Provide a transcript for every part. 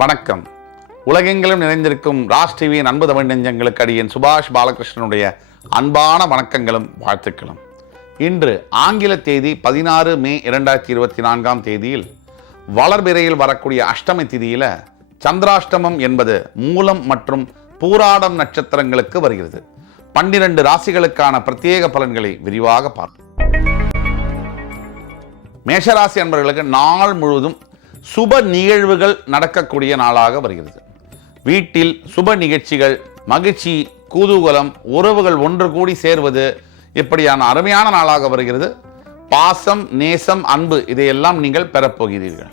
வணக்கம். உலகெங்கிலும் நிறைந்திருக்கும் ராஜ் டிவியின் அன்பு தமிழ் நெஞ்சங்களுக்கு அடியேன் சுபாஷ் பாலகிருஷ்ணனுடைய அன்பான வணக்கங்களும் வாழ்த்துக்களும். இன்று ஆங்கில தேதி 16 மே 2024 தேதியில் வளர்பிறையில் வரக்கூடிய அஷ்டமி திதியில சந்திராஷ்டமம் என்பது மூலம் மற்றும் பூராடம் நட்சத்திரங்களுக்கு வருகிறது. 12 ராசிகளுக்கான பிரத்யேக பலன்களை விரிவாக பார்ப்போம். மேஷராசி அன்பர்களுக்கு நாள் முழுவதும் சுப நிகழ்வுகள் நடக்கக்கூடிய நாளாக வருகிறது. வீட்டில் சுப நிகழ்ச்சிகள், மகிழ்ச்சி, குதூகலம், உறவுகள் ஒன்று கூடி சேர்வது இப்படியான அருமையான நாளாக வருகிறது. பாசம், நேசம், அன்பு இதையெல்லாம் நீங்கள் பெறப்போகிறீர்கள்.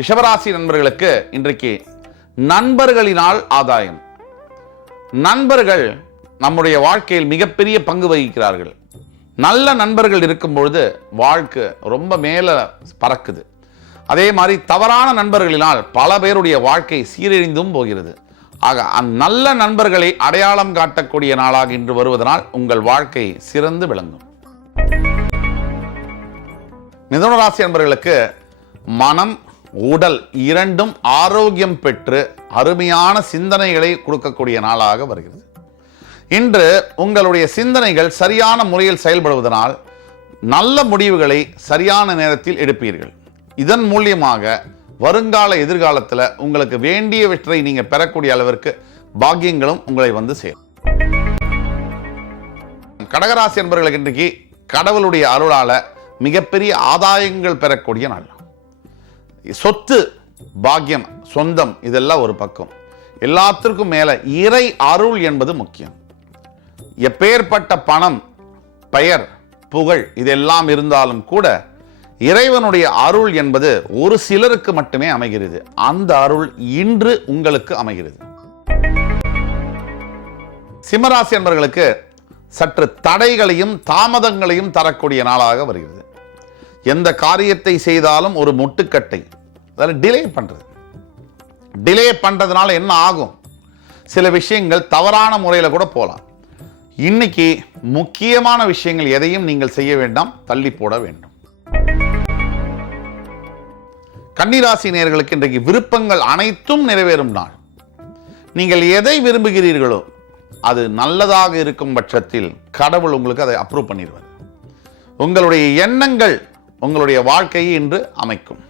ரிஷபராசி நண்பர்களுக்கு இன்றைக்கு நண்பர்களினால் ஆதாயம். நண்பர்கள் நம்முடைய வாழ்க்கையில் மிகப்பெரிய பங்கு வகிக்கிறார்கள். நல்ல நண்பர்கள் இருக்கும் பொழுது வாழ்க்கை ரொம்ப மேல பறக்குது. அதே மாதிரி தவறான நண்பர்களினால் பல பேருடைய வாழ்க்கை சீரழிந்தும் போகிறது. ஆக நல்ல நண்பர்களை அடையாளம் காட்டக்கூடிய நாளாக இன்று வருவதனால் உங்கள் வாழ்க்கை சிறந்து விளங்கும். மிதுன ராசி நண்பர்களுக்கு மனம், உடல் இரண்டும் ஆரோக்கியம் பெற்று அருமையான சிந்தனைகளை கொடுக்கக்கூடிய நாளாக வருகிறது. இன்று உங்களுடைய சிந்தனைகள் சரியான முறையில் செயல்படுவதனால் நல்ல முடிவுகளை சரியான நேரத்தில் எடுப்பீர்கள். இதன் மூலியமாக வருங்கால எதிர்காலத்தில் உங்களுக்கு வேண்டியவற்றை நீங்க பெறக்கூடிய அளவிற்கு பாக்கியங்களும் உங்களை வந்து சேரும். கடகராசி என்பவர்களுக்கு இன்றைக்கு கடவுளுடைய அருளால மிகப்பெரிய ஆதாயங்கள் பெறக்கூடிய நாள். சொத்து, பாக்கியம், சொந்தம் இதெல்லாம் ஒரு பக்கம், எல்லாத்திற்கும் மேல இறை அருள் என்பது முக்கியம். எப்பேற்பட்ட பணம், பெயர், புகழ் இதெல்லாம் இருந்தாலும் கூட இறைவனுடைய அருள் என்பது ஒரு சிலருக்கு மட்டுமே அமைகிறது. அந்த அருள் இன்று உங்களுக்கு அமைகிறது. சிம்மராசி என்பவர்களுக்கு சற்று தடைகளையும் தாமதங்களையும் தரக்கூடிய நாளாக வருகிறது. எந்த காரியத்தை செய்தாலும் ஒரு முட்டுக்கட்டை, அதாவது டிலே பண்றதுனால என்ன ஆகும்? சில விஷயங்கள் தவறான முறையில் கூட போகலாம். இன்னைக்கு முக்கியமான விஷயங்கள் எதையும் நீங்கள் செய்ய வேண்டாம், தள்ளி போட வேண்டும். கன்னிராசி நேயர்களுக்கு இன்றைக்கு விருப்பங்கள் அனைத்தும் நிறைவேறும் நாள். நீங்கள் எதை விரும்புகிறீர்களோ அது நல்லதாக இருக்கும் பட்சத்தில் கடவுள் உங்களுக்கு அதை அப்ரூவ் பண்ணிடுவார். உங்களுடைய எண்ணங்கள் உங்களுடைய வாழ்க்கையை இன்று அமைக்கும்.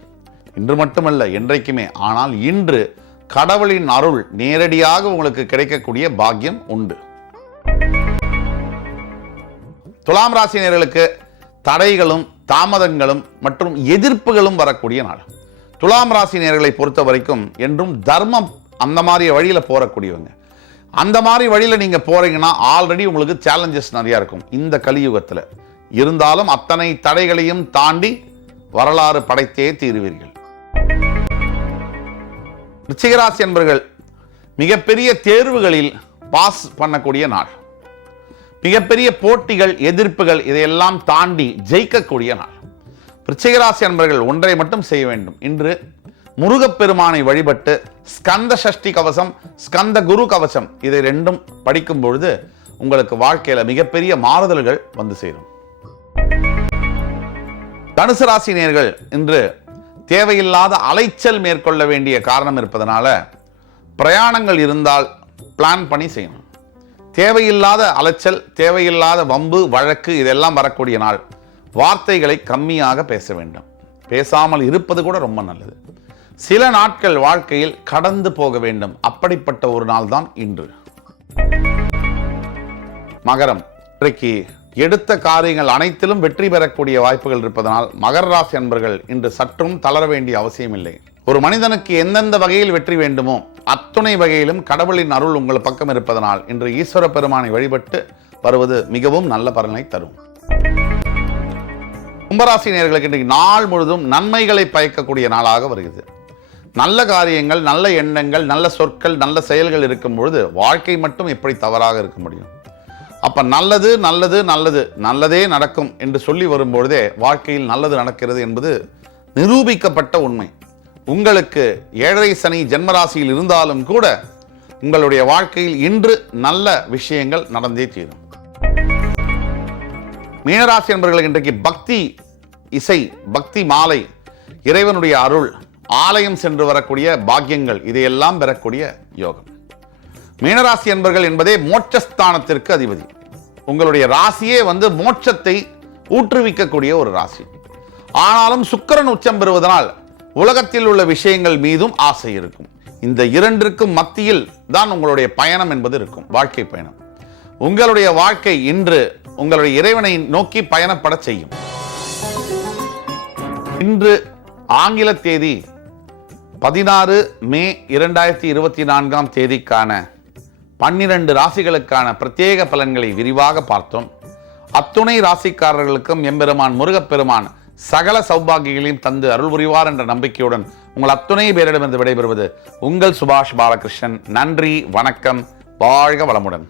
இன்று மட்டுமல்ல, என்றைக்குமே. ஆனால் இன்று கடவுளின் அருள் நேரடியாக உங்களுக்கு கிடைக்கக்கூடிய பாக்கியம் உண்டு. துலாம் ராசினியர்களுக்கு தடைகளும் தாமதங்களும் மற்றும் எதிர்ப்புகளும் வரக்கூடிய நாள். துலாம் ராசினியர்களை பொறுத்த வரைக்கும் என்றும் தர்மம் அந்த மாதிரி வழியில போறக்கூடியவங்க. அந்த மாதிரி வழியில நீங்க போறீங்கன்னா ஆல்ரெடி உங்களுக்கு சேலஞ்சஸ் நிறைய இருக்கும் இந்த கலியுகத்தில். இருந்தாலும் அத்தனை தடைகளையும் தாண்டி வரலாறு படைத்தே தீருவீர்கள். ரிச்சிகராசி என்பவர்கள் மிகப்பெரிய தேர்வுகளில் பாஸ் பண்ணக்கூடிய நாள். மிகப்பெரிய போட்டிகள், எதிர்ப்புகள் இதையெல்லாம் தாண்டி ஜெயிக்கக்கூடிய நாள். விருச்சிகராசி என்பவர்கள் ஒன்றை மட்டும் செய்ய வேண்டும். இன்று முருகப்பெருமானை வழிபட்டு ஸ்கந்த சஷ்டி கவசம், ஸ்கந்த குரு கவசம் இதை ரெண்டும் படிக்கும் பொழுது உங்களுக்கு வாழ்க்கையில மிகப்பெரிய மாறுதல்கள் வந்து சேரும். தனுசு ராசி நேயர்கள் இன்று தேவையில்லாத அலைச்சல் மேற்கொள்ள வேண்டிய காரணம் இருப்பதனால பிரயாணங்கள் இருந்தால் பிளான் பண்ணி செய்யணும். தேவையில்லாத அலைச்சல், தேவையில்லாத வம்பு, வழக்கு இதெல்லாம் வரக்கூடிய நாள். வார்த்தைகளை கம்மியாக பேச வேண்டும். பேசாமல் இருப்பது கூட ரொம்ப நல்லது. சில நாட்கள் வாழ்க்கையில் கடந்து போக வேண்டும். அப்படிப்பட்ட ஒரு நாள் தான் இன்று. மகரம், இன்றைக்கு எடுத்த காரியங்கள் அனைத்திலும் வெற்றி பெறக்கூடிய வாய்ப்புகள் இருப்பதனால் மகர ராசி அன்பர்கள் இன்று சற்றும் தளர வேண்டிய அவசியம் இல்லை. ஒரு மனிதனுக்கு எந்தெந்த வகையில் வெற்றி வேண்டுமோ அத்துணை வகையிலும் கடவுளின் அருள் உங்கள் பக்கம் இருப்பதனால் இன்று ஈஸ்வர பெருமானை வழிபட்டு வருவது மிகவும் நல்ல பலனை தரும். கும்பராசி நேயர்களுக்கு இன்றைக்கு நாள் முழுதும் நன்மைகளை பயக்கக்கூடிய நாளாக வருகிறது. நல்ல காரியங்கள், நல்ல எண்ணங்கள், நல்ல சொற்கள், நல்ல செயல்கள் இருக்கும் பொழுது வாழ்க்கை மட்டும் எப்படி தவறாக இருக்க முடியும்? அப்ப நல்லது நல்லது நல்லது நல்லதே நடக்கும் என்று சொல்லி வரும்பொழுதே வாழ்க்கையில் நல்லது நடக்கிறது என்பது நிரூபிக்கப்பட்ட உண்மை. உங்களுக்கு ஏழரை சனி ஜென்மராசியில் இருந்தாலும் கூட உங்களுடைய வாழ்க்கையில் இன்று நல்ல விஷயங்கள் நடந்தே தீரும். மீனராசி என்பவர்களுக்கு இன்றைக்கு பக்தி இசை, பக்தி மாலை, இறைவனுடைய அருள், ஆலயம் சென்று வரக்கூடிய பாக்கியங்கள் இதையெல்லாம் பெறக்கூடிய யோகம். மீனராசி என்பர்கள் என்பதே மோட்சஸ்தானத்திற்கு அதிபதி. உங்களுடைய ராசியே மோட்சத்தை ஊற்றுவிக்கக்கூடிய ஒரு ராசி. ஆனாலும் சுக்கிரன் உச்சம் பெறுவதனால் உலகத்தில் உள்ள விஷயங்கள் மீதும் ஆசை இருக்கும். இந்த இரண்டிற்கும் மத்தியில் தான் உங்களுடைய பயணம் என்பது இருக்கும், வாழ்க்கை பயணம். உங்களுடைய வாழ்க்கை இன்று உங்களுடைய இறைவனை நோக்கி பயணப்பட செய்யும். இன்று ஆங்கில தேதி 16 மே 2024 தேதிக்கான 12 ராசிகளுக்கான பிரத்யேக பலன்களை விரிவாக பார்த்தோம். அத்துணை ராசிக்காரர்களுக்கும் எம்பெருமான் முருகப்பெருமான் சகல சௌபாகியங்களையும் தந்து அருள் புரிவார் என்ற நம்பிக்கையுடன் உங்கள் அத்துணை பேரிடமிருந்து விடைபெறுவது உங்கள் சுபாஷ் பாலகிருஷ்ணன். நன்றி, வணக்கம், வாழ்க வளமுடன்.